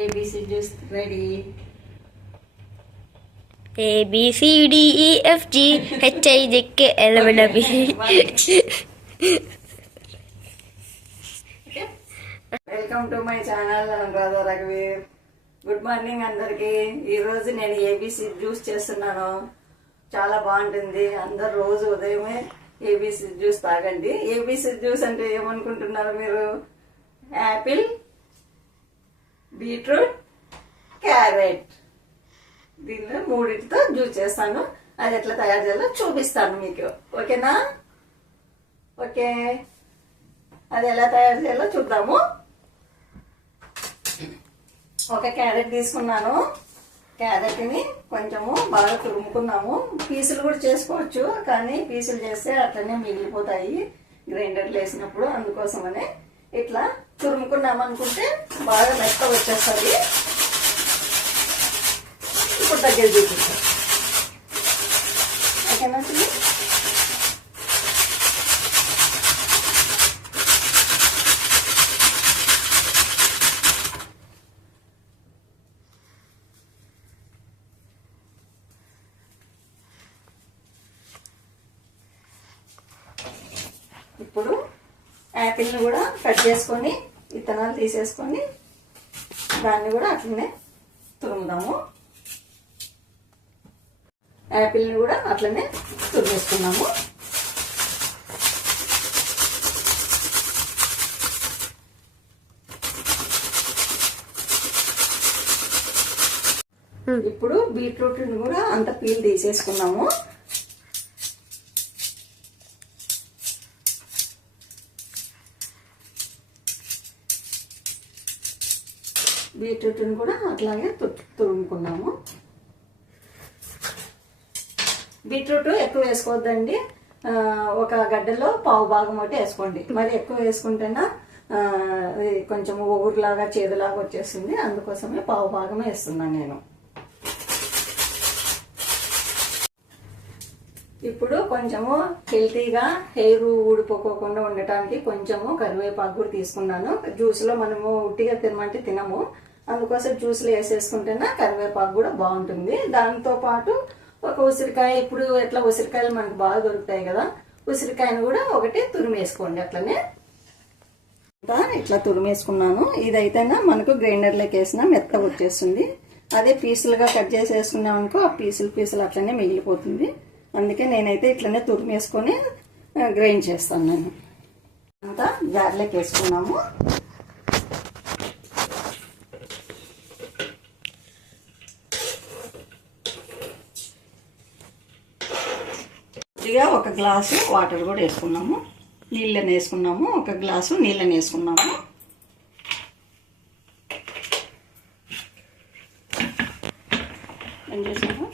ABC juice ready. A B C D E F G H I J K L M N O P. Welcome to my channel Anuradha రఘువీర్. Good morning అందరికి. ఈరోజు నేను ABC juice చేస్తున్నాను. చాలా బాగుంటుంది. అందరు రోజు ఉదయమే ఏబీసీ జ్యూస్ తాగండి. ఏబీసీ జ్యూస్ అంటే ఏమనుకుంటున్నారు మీరు? యాపిల్, బీట్రూట్, క్యారెట్, దీనిలో మూడింటితో జ్యూస్ చేస్తాను. అది ఎట్లా తయారు చేయాలో చూపిస్తాను మీకు. ఓకేనా? ఓకే, అది ఎలా తయారు చేయాలో చూద్దాము. ఒక క్యారెట్ తీసుకున్నాను. క్యారెట్ని కొంచెము బాగా తురుముకున్నాము. పీసులు కూడా చేసుకోవచ్చు, కానీ పీసులు చేస్తే అట్లనే మిగిలిపోతాయి గ్రైండర్లో వేసినప్పుడు. అందుకోసమనే ఇట్లా తురుముకున్నాము అనుకుంటే బాగా మెత్త వచ్చేస్తుంది. ఇప్పుడు దగ్గర చూపిస్తాం. ఓకేనా? ఇప్పుడు యాపిల్ని కూడా కట్ చేసుకొని విత్తనాలు తీసేసుకొని దాన్ని కూడా అట్లనే తురుముదాము. యాపిల్ని కూడా అట్లనే తురిమేసుకున్నాము. ఇప్పుడు బీట్రూట్ని కూడా అంత పీల్ తీసేసుకున్నాము. బీట్రూట్ని కూడా అట్లాగే తురుముకున్నాము. బీట్రూట్ ఎక్కువ వేసుకోవద్దండి. ఒక గడ్డలో పావు భాగం ఒకటి వేసుకోండి. మరి ఎక్కువ వేసుకుంటేనా కొంచెం ఊరులాగా చేదులాగా వచ్చేస్తుంది. అందుకోసమే పావు భాగమే వేస్తున్నాను నేను. ఇప్పుడు కొంచెము హెల్తీగా హెయిర్ ఊడిపోకోకుండా ఉండటానికి కొంచెము కరివేపాకు కూడా తీసుకున్నాను. జ్యూస్లో మనము ఉట్టిగా తినమంటే తినము, అందుకోసం జ్యూస్లో వేసేసుకుంటేనే కరివేపాకు కూడా బాగుంటుంది. దాంతో పాటు ఒక ఉసిరికాయ, ఇప్పుడు ఎట్లా ఉసిరికాయలు మనకు బాగా దొరుకుతాయి కదా, ఉసిరికాయను కూడా ఒకటి తురిమేసుకోండి. అట్లనే ఇట్లా తురిమేసుకున్నాను. ఇదైతేనా మనకు గ్రైండర్లోకి వేసినా మెత్తగా వచ్చేస్తుంది. అదే పీసులుగా కట్ చేసి వేసుకున్నాం అనుకో, ఆ పీసులు అట్లనే మిగిలిపోతుంది. అందుకే నేనైతే ఇట్లనే తురిమేసుకొని గ్రైండ్ చేస్తాను. నేను అంతా జార్లోకి వేసుకున్నాము. కొద్దిగా ఒక గ్లాసు వాటర్ కూడా వేసుకున్నాము. నీళ్ళని వేసుకున్నాము. ఒక గ్లాసు నీళ్ళని వేసుకున్నాము. ఏం చేసాము?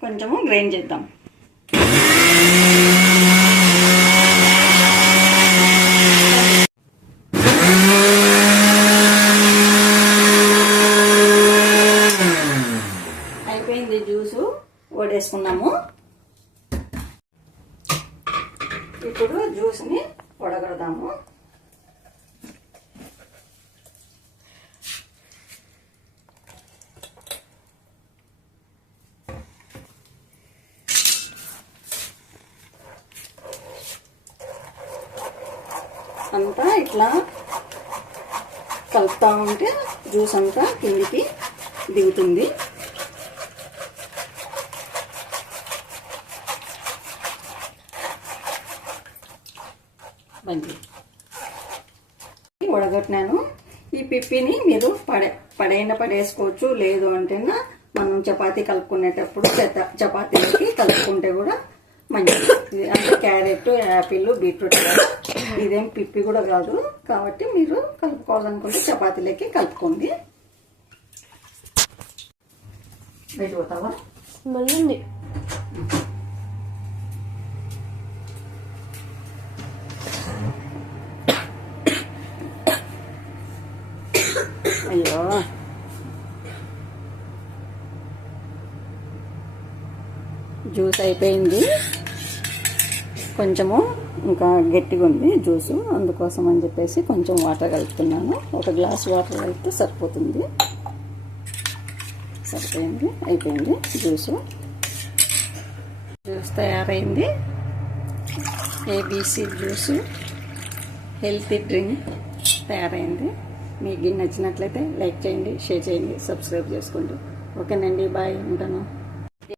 కొంచెము గ్రైండ్ చేద్దాం. అయిపోయింది జ్యూసు, వడేసుకున్నాము. ఇప్పుడు జ్యూస్ని వడగడదాము. అంతా ఇట్లా కలుపుతా ఉంటే జ్యూస్ అంతా కిందికి దిగుతుంది. వడగట్టినాను. ఈ పిప్పిని మీరు పడేసుకోవచ్చు. లేదు అంటేనా మనం చపాతీ కలుపుకునేటప్పుడు చపాతీలకి కలుపుకుంటే కూడా మంచిది. అంటే క్యారెట్, యాపిల్, బీట్రూట్ కదా, ఇదేం పిప్పి కూడా కాదు. కాబట్టి మీరు కలుపుకోవాలనుకుంటే చపాతీలకి కలుపుకోండి. బయట పోతావా? మళ్ళీ అయ్యో, జ్యూస్ అయిపోయింది, కొంచెము ఇంకా గట్టిగా ఉంది జ్యూసు, అందుకోసం అని చెప్పేసి కొంచెం వాటర్ కలుపుతున్నాను. ఒక గ్లాస్ వాటర్ కలిపితే సరిపోతుంది. సరిపోయింది, అయిపోయింది జ్యూసు. జ్యూస్ తయారైంది. ఏబీసీ జ్యూసు హెల్తీ డ్రింక్ తయారైంది. మీకు నచ్చినట్లయితే లైక్ చేయండి, షేర్ చేయండి, సబ్స్క్రైబ్ చేసుకోండి. ఓకేనండి, బాయ్, ఉంటాను.